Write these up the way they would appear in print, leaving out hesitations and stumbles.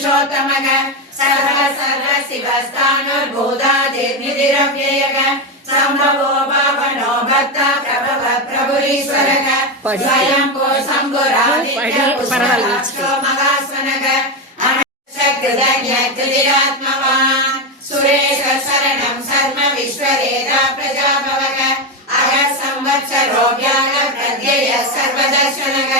पुरुषोत्तमः सर्व सर्व शिवस्तानुर्भूतादिर्निधिरव्ययः सम्भवो भावनो भक्ता प्रभव प्रभुरीश्वरः स्वयंभो शम्भुरादित्य पुष्पराक्षो महास्वनः अनशकृतज्ञकृतिरात्मवान् सुरेश शरणं सर्व विश्ववेदा प्रजाभवः अग संवत्सरो व्याग प्रत्यय सर्वदर्शनः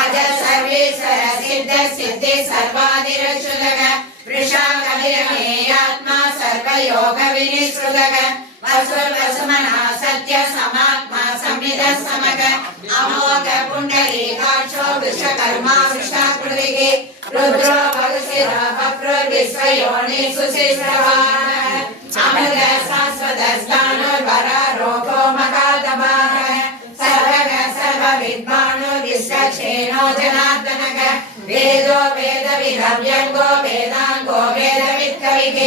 अज सर्वेश्वर सिद्ध सिद्धि सर्वादिरक्षुदः वृषाकविरमेयात्मा सर्वयोग विनिश्रुतः वसुर्वसुमनः सत्य समात्मा संविद समग अमोघ पुण्डरीकाक्षो विश्वकर्मा विष्णाकृतिः रुद्रो भगशिरः वक्रोर्विश्वयोनि सुशिष्टवान् अमृत शाश्वत स्थाणुर्वरारोगो महातमाः सर्वग सर्वविद्वानो विश्वक्षेणो जनार्दनः वेदो वेदविदव्यङ्गो वेदाङ्गो वेदवित्कविः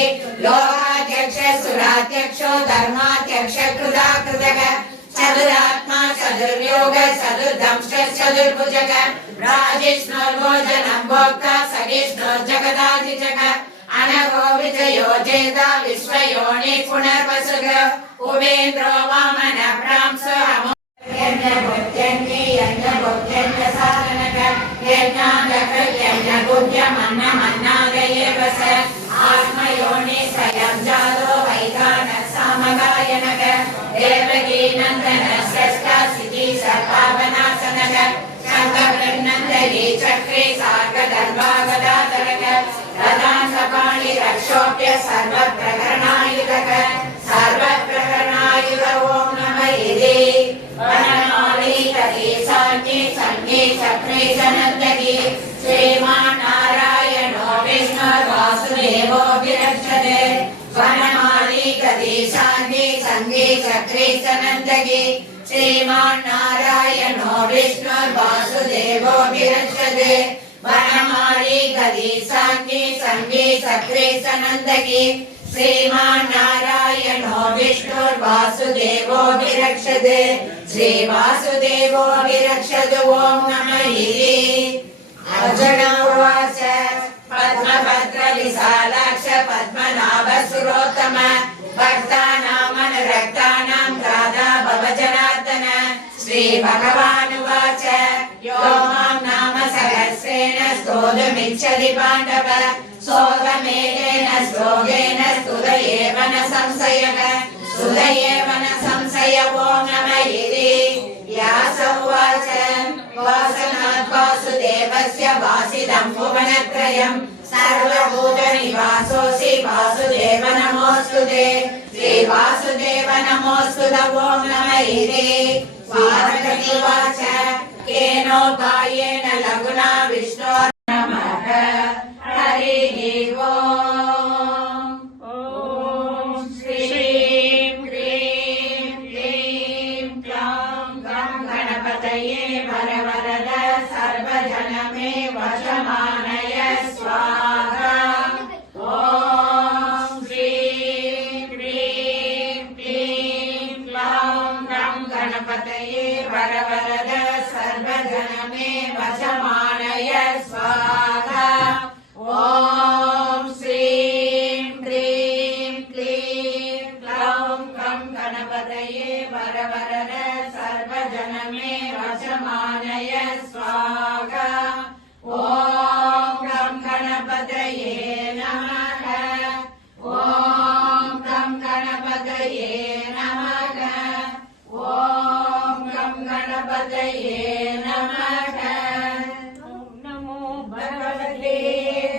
लोकाध्यक्ष सुराध्यक्षो धर्माध्यक्ष कृताकृतः चतुरात्मा चतुर्योग चतुर्दंश चतुर्भुजः राजिष्णुर्भोजनं भोक्ता सहिष्णुर्जगदाधिजः अनघो विजयो जेता विश्वयोनि पुनर्वसुः उपेन्द्रो वामन प्रांसो आत्मयोनि स्वयं जातो वैदानः सामगायनः देवकी नन्दन स्रष्टा सिद्धि सर्वावनाशनः शङ्खवृन्नन्दनी चक्रे सार्गदर्भागदाधरः रदांसपाणि रक्षोप्य सर्वप्रकरणायुधः सर्वप्रकरणायुध ॐ नमः इति वनमाली तदीशान्ये सङ्गे चक्रे जनन्दगी श्रीमान् नारायणो विष्णुर्वासुदेवो विरक्षते वनमाली तदीशान्ये सङ्गे चक्रे जनन्दगी श्रीमान् नारायणो विष्णुर्वासुदेवो विरक्षते वनमाली तदीशान्ये सङ्गे चक्रे जनन्दगी श्रीमान् नारायणो विष्णुर्वासुदेवो विरक्षते श्रीवासुदेवो विरक्षतु ॐ नमः इति अर्जुन उवाच पद्मभद्र विशालाक्ष पद्मनाभ सुरोत्तम भक्तानामनुरक्तानां दाता भव जनार्दन श्रीभगवानुवाच यो मां नाम सहस्रेण स्तोतुमिच्छति पाण्डव सोऽहमेकेन श्लोकेन स्तुतयेव न संशयः स्तुतयेव न संशय ॐ नमः इति व्यास उवाच वासनात् वासुदेवस्य वासितं भुवनत्रयं सर्वभूतनिवासोऽसि वासुदेव नमोऽस्तुते श्रीवासुदेव नमोऽस्तुत ॐ नमः इति पार्वती उवाच केनोपायेन लघुना विष्णो नमः हरिः ॐ श्रीं क्लीं क्लीं क्लौं गं गणपतये वरवरद सर्वजनमे वशमानय स्वाहा ॐ श्रीं क्लीं क्लीं क्लौं गं गणपतये वरवरद सर्वजनमे वशमानय स्वाहा ॐ श्रीं क्लीं क्लीं क्लौं गं गणपतये वरवरद सर्वजनमे वशमानय स्वाहा ॐ गं गणपतये नमः ॐ गं गणपतये नमः ॐ गं गणपतये नमः नमो भगवते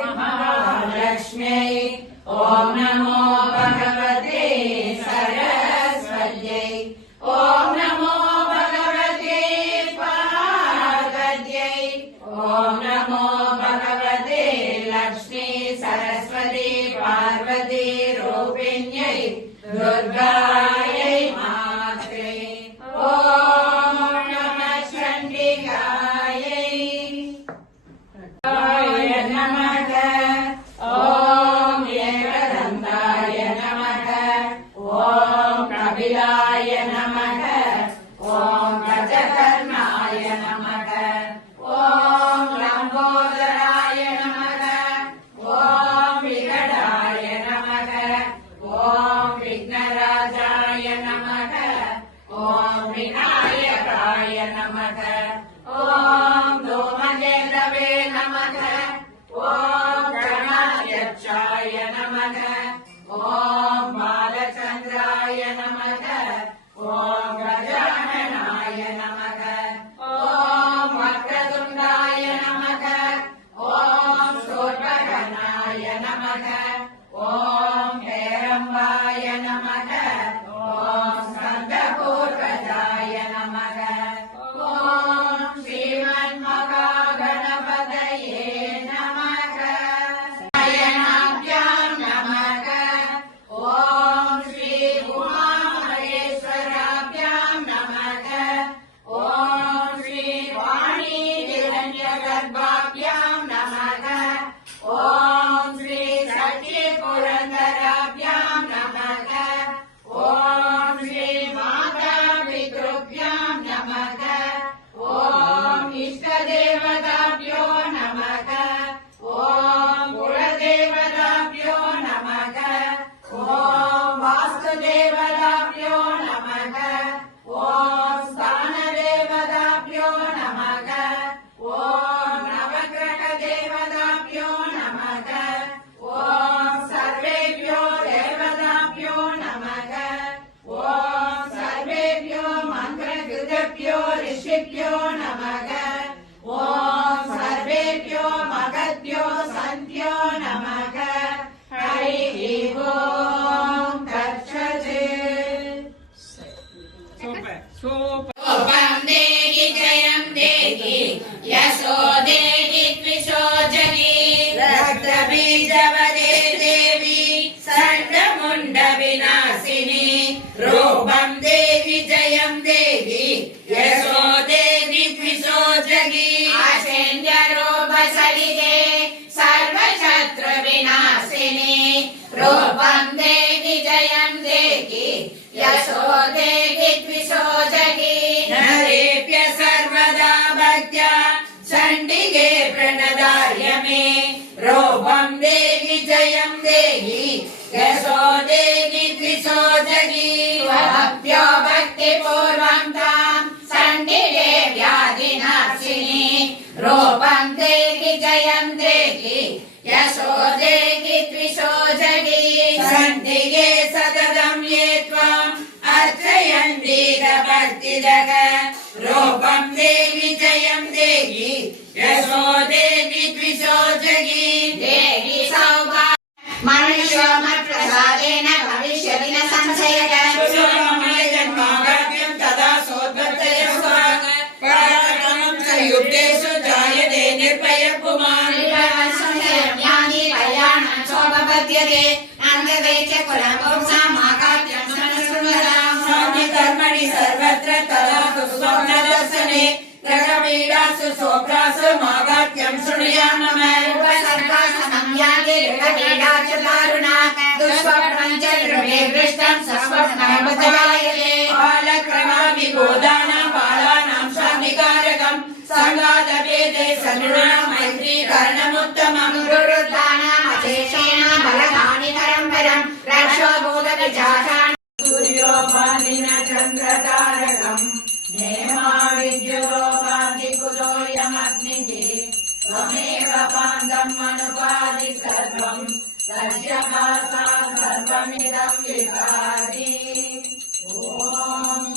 महालक्ष्म्यै ॐ नमो भगवते सरस्वत्यै ॐ नमो भगवते पार्वत्यै ॐ नमो भगवते लक्ष्मी सरस्वती पार्वती रूपिण्यै दुर्गायै मात्रे ॐ नमः चण्डिकायै नमः ॐ நமக. ஓம் ஹேரம்பாய நமக. ஓம் ஸ்கந்தபூர்வஜாய நமக. ஓம் ஸ்ரீமன் மகா கணபதயே நமக. நயனாभ्याம் நமக. ஓம் ஸ்ரீ உமா மகேஸ்வராभ्याம் நமக. ஓம் ஸ்ரீ வாணி ஹிரண்யகர்பாभ्याம் நமக. ஓம் ஸ்ரீ சச்சி புரந்தராभ्याம் நமக. ஓம் ஸ்ரீ மாதா பித்ருभ्याம் நமக. ஓம் இஷ்ட தேவதாभ्यो நமக. ஓம் குலதேவதாभ्यो நமக. ஓம் வாஸ்துதேவதாभ्यो நமக. ஓம் ஸ்தான தேவதாभ्यो நமக. ஓம் நவக்கிரக தேவதாभ्यो நமக. ஓம் சர்வேभ्यो தேவதாभ्यो நமக. ஓம் சர்வேभ्यो மந்திரகிருதभ्यो ரிஷிभ्यो நமக. ஓம் சர்வேभ्यो மகத்யோ சந்த்யோ நமக. ஹரி ஓம் தத்சத். சூப்பர் தேகி ஜயம் தேகி யசோ தேகி த்விஷோஜகி ரக்த பீஜவதே தேவி சண்டமுண்ட விநாசினி ரூபம் தேகி ஜயம் தேகி யசோ தேகி த்விஷோஜகி ஆசேन्द्य रूप सलिते सर्वशत्रु विनाशिनी रूपं देहि जयं देहि यशो देहि द्विषोजहि नरेभ्य सर्वदा भक्त्या चण्डिके प्रणदार्य मे रूपं देहि जयं देहि यशो देहि द्विषोजहि त्वभ्यो भक्तिपूर्वं तां चण्डिके व्याधिनाशिनी रूपं देहि जयं देहि यशो देहि द्विषोजहि चण्डिके सततं ये त्वम् अर्चयन्ति भक्तिदः रूपं देहि जयं देहि यशो देहि द्विषोजहि देहि सौभाग्यं मनुष्योमप्रसादेन भविष्यति न संशयः तदा सोद्भक्तयः युक्तेषु जायते निर्भय पुमान् कल्याणं शोभपद्यते नन्दते च कुलपुंसामाकात्यं समस्वदां कर्मणि सर्वत्र तदा स्वप्नदर्शने ग्रहपीडासु शोभ्रासु मागात्यं शृणुयामः उपसर्गासनं यागे ग्रहपीडा च दारुणा दुःस्वप्नं च गृहे दृष्टं सस्वप्नमुपजायते बालक्रमामि गोदानां बालानां शान्तिकारकं संगादभेदे सदृढा मैत्रीकरणमुत्तमं गुरुरुद्धानाम् अशेषेण बलहानिकरं परं रक्षोभूतविजातान् सूर्योपाधिन चन्द्रतारकं नेमा विद्युलोकाधिकुलोऽयमग्निः त्वमेव पान्दं मनुपादि सर्वं तस्य भासा सर्वमिदं विभाति ॐ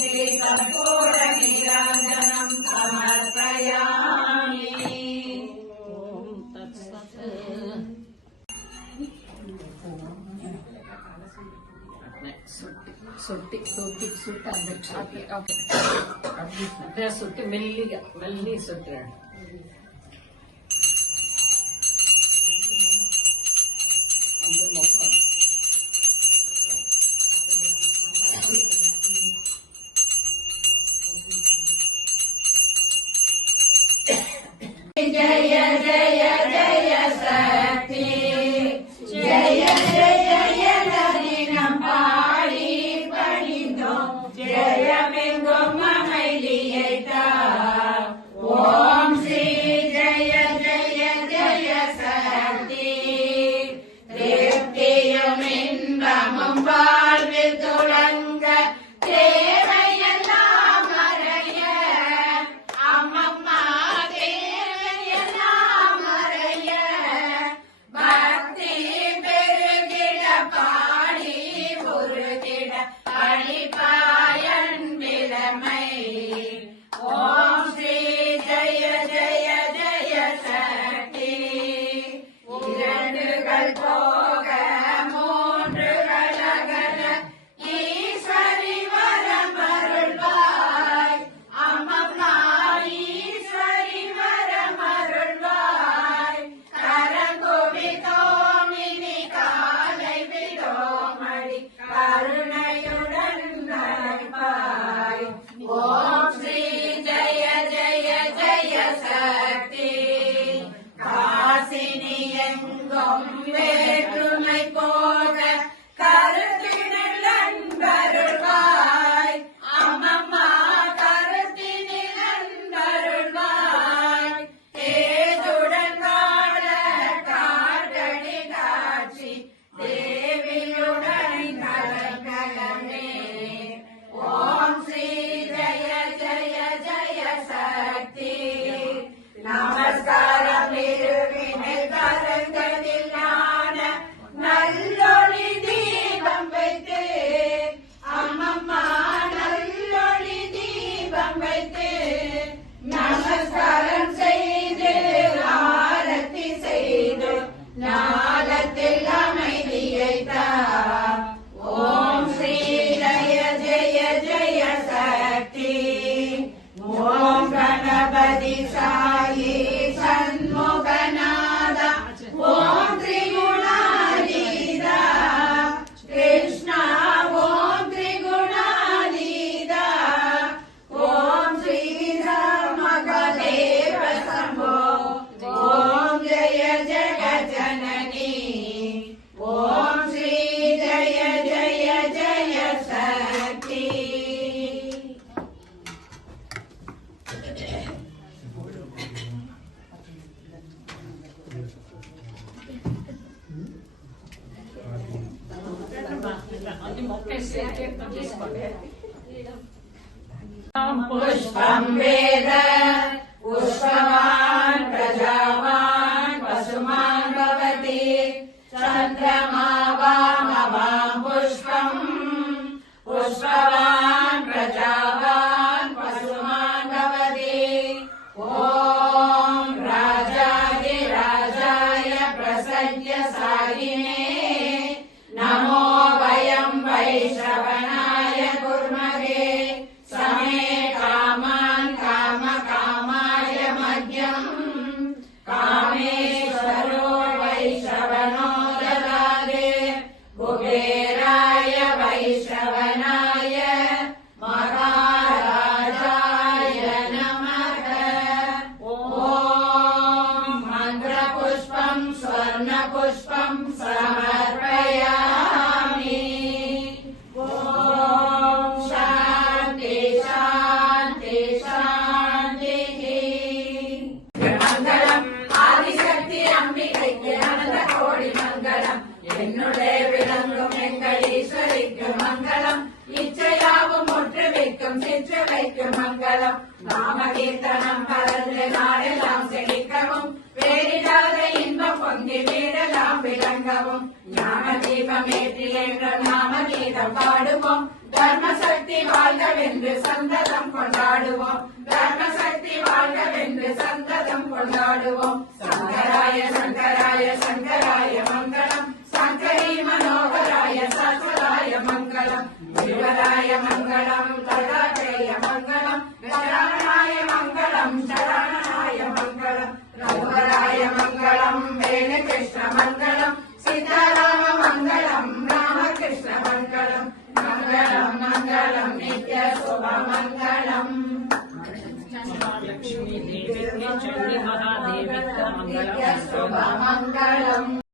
श्रीकर्पूरनीराजनं समर्पयामि ಸುಟ್ಟಿ ಓಕೆ ಸುಟ್ಟಿ ಮೆಲ್ಲಿಗೆ ಸುಟ್ಟಿ जय जय जय शक्ति जय जय यदिनं पाड़ी पणितो जयमेंगुम मैलियैता ओम श्री जय जय जय शक्ति தேவத்தையுமின்பமும் வாழ்வில் துளங்க தேவையெல்லாம் மறைய அம்மம்மா தேவையெல்லாம் மறைய பக்தி பெருகிட பாடி உருகிட பணிப்பாயன் விளமை ஓம் ஸ்ரீ ஜய ஜய ஜய சக்தி இரண்டுகள் போ எங்கும் வேற்றுமை போக கருத்தினில் அன்பருள்வாய் அம்மம்மா கருத்தினில் அன்பருள்வாய் ஏதுடன் வாழ காட்டடி காட்சி தேவியுடன் கலங்கலமே ஓம் ஸ்ரீ ஜய ஜய ஜய சக்தி நமஸ்காரம் இருவினை கரங்களில் ஞான நல்லொளி தீபம் வைத்து அம்மம்மா நல்லொளி தீபம் வைத்து நமஸ்காரம் செய்து ஆரத்தி செய்து ஞானத்தில் அமைதியை தா ஓம் ஸ்ரீ ஜய ஜய ஜய சக்தி ஓம் கணபதி சாயி சண்முகநாத ஓம் திரிகுணாதீதா கிருஷ்ணா ஓம் திரிகுணாதீதா ஓம் ஸ்ரீராம மகாதேவ சம்போ ஓம் ஜய ஜகஜனனி ஓம் ஸ்ரீ ஜய ஜய ஜய சக்தி पुष्पं वेद पुष्पवान् प्रजावान् पशुमान् भवति चन्द्रमा वामवां पुष्पम् पुष्पवान् प्रजावान् पशुमान् भवति ॐ राजाधिराजाय प्रसज्य सारिणे नमो वयं वैश्रवणाय कुर्महे समे कामान् कामकामाय मध्यम् कामेश्वरो वैश्रवणो ददाते कुबेराय वैश्रवणाय महाराजाय नमः ॐ मन्त्रपुष्पं स्वर्णपुष्पं समर्पयामि ॐ शान्ति शान्ति शान्तिः மங்களம் ஆதிசக்தி அம்பிகைக்கு அனந்த கோடி மங்களம் என்னுடைய விளங்கும் எங்கள் ஈஸ்வரிக்கு மங்களம் இச்சையாவும் முற்று வைக்கும் சிற்று வைக்கும் மங்களம் நாம கீர்த்தனம் பலந்து நாடெல்லாம் செழிக்கவும் வேறிடாத இன்பம் பொங்கி வீடெல்லாம் விளங்கவும் ஞான தீபம் ஏற்றி என்ற நாம கீதம் பாடுவோம் தர்மசக்தி வாழ்கவென்று சந்ததம் கொண்டாடுவோம் தர்மசக்தி வாழ்கவென்று சந்ததம் கொண்டாடுவோம் சங்கராய சங்கராய சங்கராய மங்களம் சங்கரி மனோகராய சஸ்வராய மங்களம் சிவராய மங்களம் தடாகய மங்களம் சரணாய மங்களம் சரணாய மங்களம் ரகுவராய மங்களம் வேணுகிருஷ்ண மங்களம் சீதாராம மங்களம் ராமகிருஷ்ண மங்களம் மங்களம் மங்களம் நித்ய சுப மங்களம் महालक्ष्मी देवी चंडी महादेवी का नित्य मंगलम शुभ मंगलम